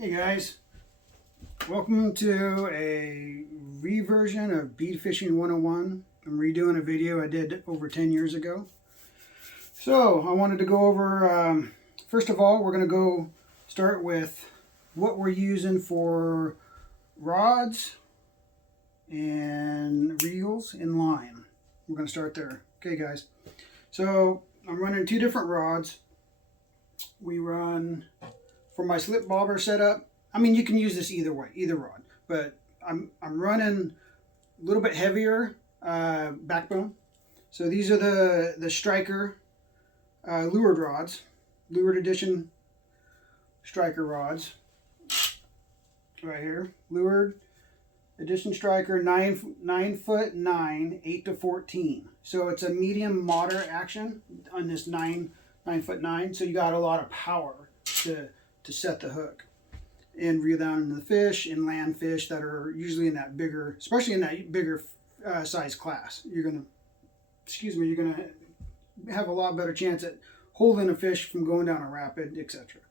Hey guys, welcome to a reversion of Bead Fishing 101. I'm redoing a video I did over 10 years ago. So I wanted to go over, first of all, we're going to go start with what we're using for rods and reels and line. We're going to start there. Okay guys, so I'm running two different rods. We run, for my slip bobber setup, I mean, you can use this either way, either rod, but I'm running a little bit heavier backbone. So these are the Striker lured rods, Lured Edition Striker rods, right here. Lured Edition Striker, 9'9", 8-14. So it's a medium moderate action on this 9'9". So you got a lot of power to set the hook and reel down into the fish and land fish that are usually in that bigger, especially in that bigger size class. You're gonna have a lot better chance at holding a fish from going down a rapid, etc.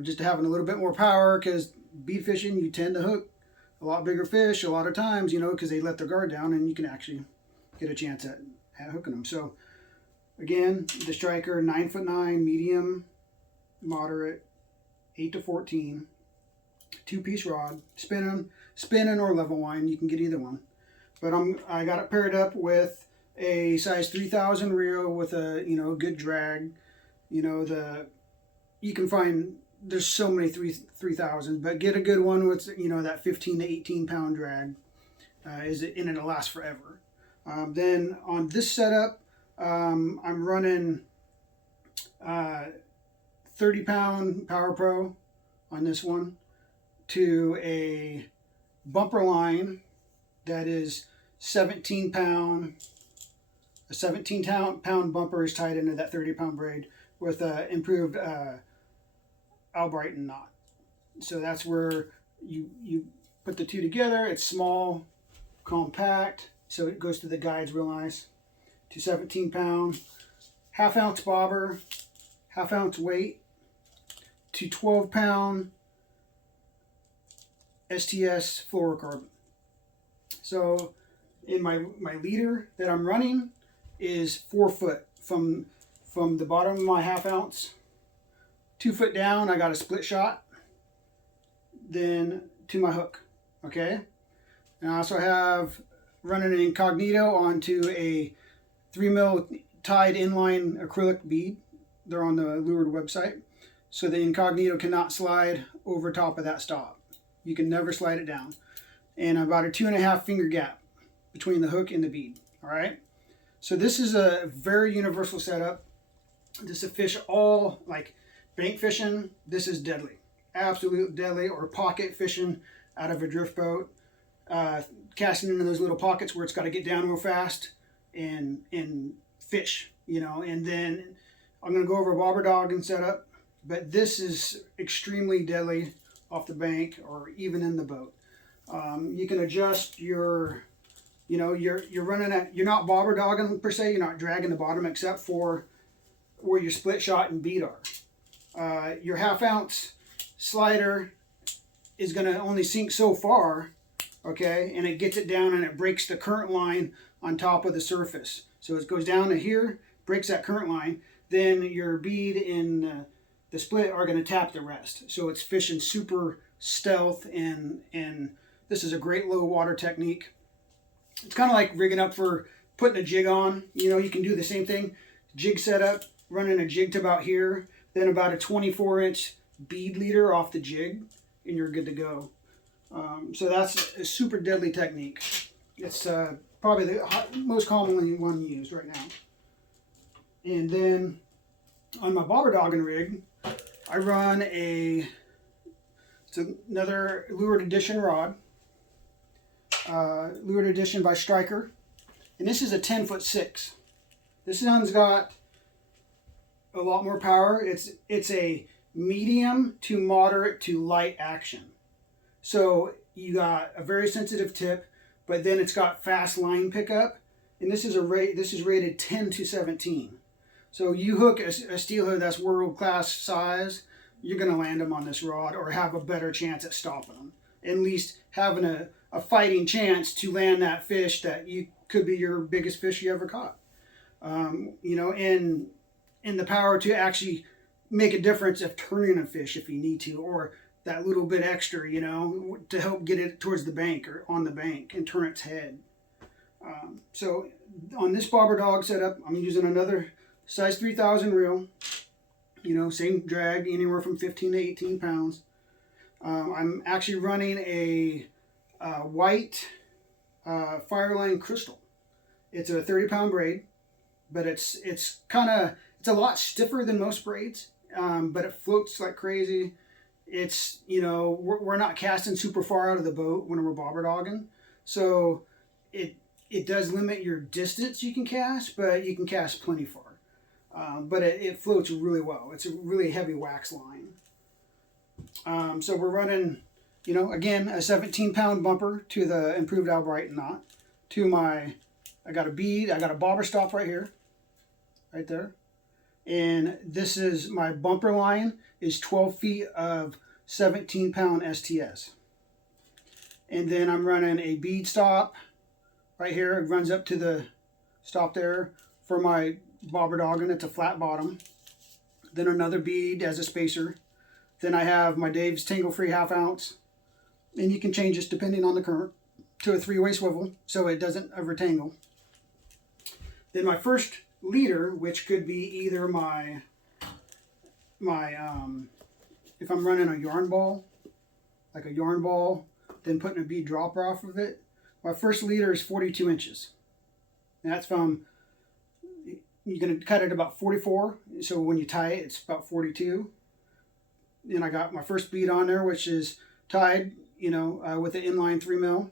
Just having a little bit more power, because bead fishing, you tend to hook a lot bigger fish a lot of times, because they let their guard down, and you can actually get a chance at hooking them. So again, the Striker, 9'9", medium, moderate, 8-14, two-piece rod, spinning or level wind. You can get either one, but I got it paired up with a size 3000 reel with a good drag. You can find, there's so many 3000s, but get a good one with that 15 to 18 pound drag, and it'll last forever. Then on this setup, I'm running 30-pound Power Pro on this one to a bumper line that is 17 pound. A 17-pound bumper is tied into that 30-pound braid with an improved Albright knot. So that's where you put the two together. It's small, compact, so it goes to the guides real nice. To 17-pound, half-ounce bobber, half-ounce weight, to 12-pound STS fluorocarbon. So in my leader that I'm running is 4 foot from the bottom of my half-ounce, 2 foot down. I got a split shot, then to my hook. Okay, and I also have running an incognito onto a 3mm tied inline acrylic bead. They're on the Lured website. So the incognito cannot slide over top of that stop. You can never slide it down. And about a 2.5 finger gap between the hook and the bead. All right. So this is a very universal setup. This is fish all like bank fishing. This is deadly, absolute deadly, or pocket fishing out of a drift boat, casting into those little pockets where it's got to get down real fast and fish. And then I'm going to go over a bobber dog and setup. But this is extremely deadly off the bank or even in the boat. You can adjust your, you're running at, you're not bobber dogging per se, you're not dragging the bottom except for where your split shot and bead are. Your half-ounce slider is going to only sink so far, okay, and it gets it down and it breaks the current line on top of the surface. So it goes down to here, breaks that current line, then your bead in the split are going to tap the rest. So it's fishing super stealth, and this is a great low water technique. It's kind of like rigging up for putting a jig on. You can do the same thing. Jig setup, running a jig to about here, then about a 24-inch bead leader off the jig, and you're good to go. So that's a super deadly technique. It's probably the most commonly one used right now. And then on my bobber dogging rig, I run it's another Lured Edition rod, Lured Edition by Striker, and this is a 10'6". This one's got a lot more power. It's a medium to moderate to light action. So you got a very sensitive tip, but then it's got fast line pickup, and this is rated 10 to 17. So you hook a steelhead that's world class size, you're going to land them on this rod or have a better chance at stopping them. At least having a fighting chance to land that fish that you could be your biggest fish you ever caught. You know, and the power to actually make a difference of turning a fish if you need to, or that little bit extra, you know, to help get it towards the bank or on the bank and turn its head. So on this bobber dog setup, I'm using another size 3000 reel. You know, same drag, anywhere from 15 to 18 pounds. I'm actually running a white Fireline Crystal. It's a 30-pound braid, but it's a lot stiffer than most braids, but it floats like crazy. It's, you know, we're not casting super far out of the boat when we're bobber dogging, so it does limit your distance you can cast, but you can cast plenty far. But it floats really well. It's a really heavy wax line. So we're running, you know, again, a 17-pound bumper to the improved Albright knot. I got a bead, I got a bobber stop right here, right there. And this is my bumper line is 12 feet of 17-pound STS. And then I'm running a bead stop right here. It runs up to the stop there for my bobber dogging. It's a flat bottom. Then another bead as a spacer. Then I have my Dave's Tangle Free 1/2 ounce. And you can change this depending on the current to a 3-way swivel so it doesn't ever tangle. Then my first leader, which could be either my if I'm running a yarn ball, like a yarn ball, then putting a bead dropper off of it. My first leader is 42 inches. And that's from, you're going to cut it about 44. So when you tie it, it's about 42. And I got my first bead on there, which is tied, you know, with an inline 3mm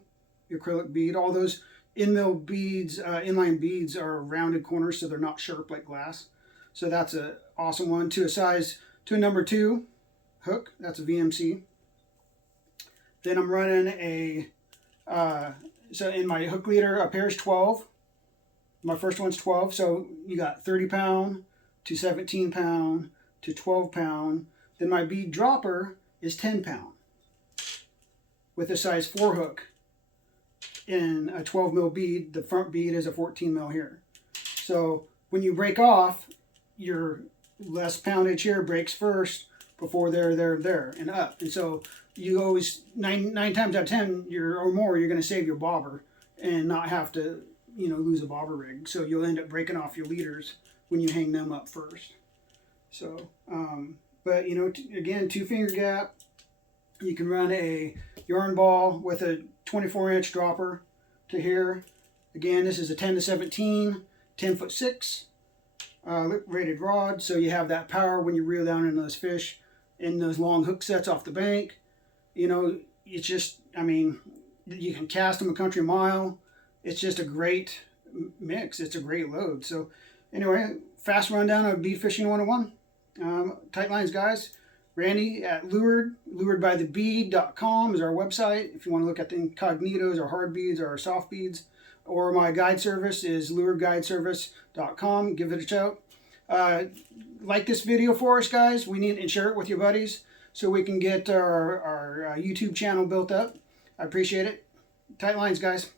acrylic bead. All those inline beads are rounded corners, so they're not sharp like glass. So that's an awesome one. To a number 2 hook. That's a VMC. Then I'm running so in my hook leader, a pair is 12. My first one's 12. So you got 30-pound to 17-pound to 12-pound. Then my bead dropper is 10-pound with a size 4 hook in a 12mm bead. The front bead is a 14mm here. So when you break off, your less poundage here breaks first before there and up. And so you always, nine times out of 10 or more, you're going to save your bobber and not have to, you know, lose a bobber rig. So you'll end up breaking off your leaders when you hang them up first. So, but you know, again, 2-finger gap. You can run a yarn ball with a 24-inch dropper to here. Again, this is a 10 to 17, 10'6" rated rod. So you have that power when you reel down into those fish in those long hook sets off the bank. You know, it's just, I mean, you can cast them a country mile. It's just a great mix. It's a great load. So anyway, fast rundown of Bead Fishing 101. Tight lines, guys. Randy at LuredBytheBead.com is our website. If you want to look at the incognitos or hard beads or soft beads. Or my guide service is LuredGuideService.com. Give it a shout. Like this video for us, guys. We need, and share it with your buddies so we can get our YouTube channel built up. I appreciate it. Tight lines, guys.